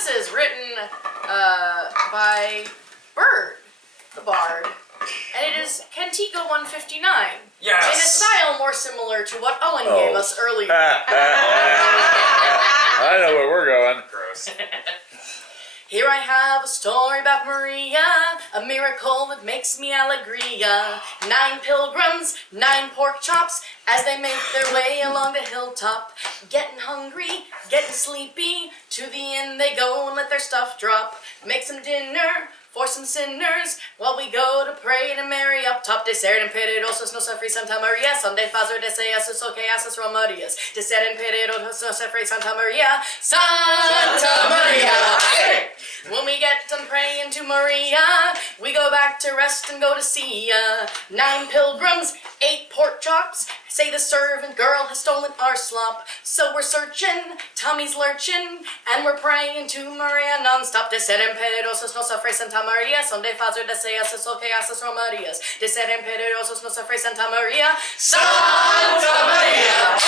this is written by Bird, the Bard, and it is Cantiga 159. Yes! In a style more similar to what Owen gave us earlier. I know where we're going. Gross. Here I have a story about Maria, a miracle that makes me alegria. 9 pilgrims, 9 pork chops, as they make their way along the hilltop. Getting hungry, getting sleepy, to the inn they go and let their stuff drop. Make some dinner for some sinners, while we go to pray to Mary up top. Desert and pedidosos nos ofri Santa Maria, Sunday Fazer deseas que haces romarias. Desert and pedidosos nos ofri Santa Maria, Santa Maria. When we get done praying to Maria, we go back to rest and go to see ya. 9 pilgrims, 8 pork chops, say the servant girl has stolen our slop. So we're searching, Tommy's lurching, and we're praying to Maria non-stop. Desert and pedidosos nos ofri Santa Maria, Sunday Fazer deseas que haces romarias. Desert and pedidosos nos ofri Santa Maria, Santa Maria.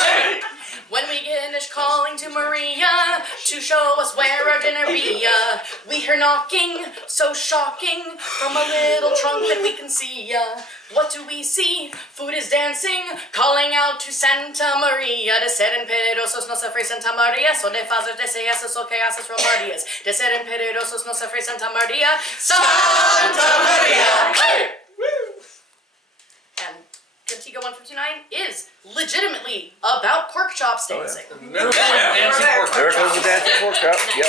When we finish calling to Maria to show us where our dinner be, we hear knocking, so shocking, from a little trunk that we can see. What do we see? Food is dancing, calling out to Santa Maria. Descer en pedidosos nos ofre Santa Maria, so de fazer deseas que haces romarias. Descer en pedidosos nos ofre Santa Maria, Santa Maria. Hey! And Cantiga 159 is legitimately about pork chops dancing. Oh, yeah. There goes the dancing pork chop. Yep.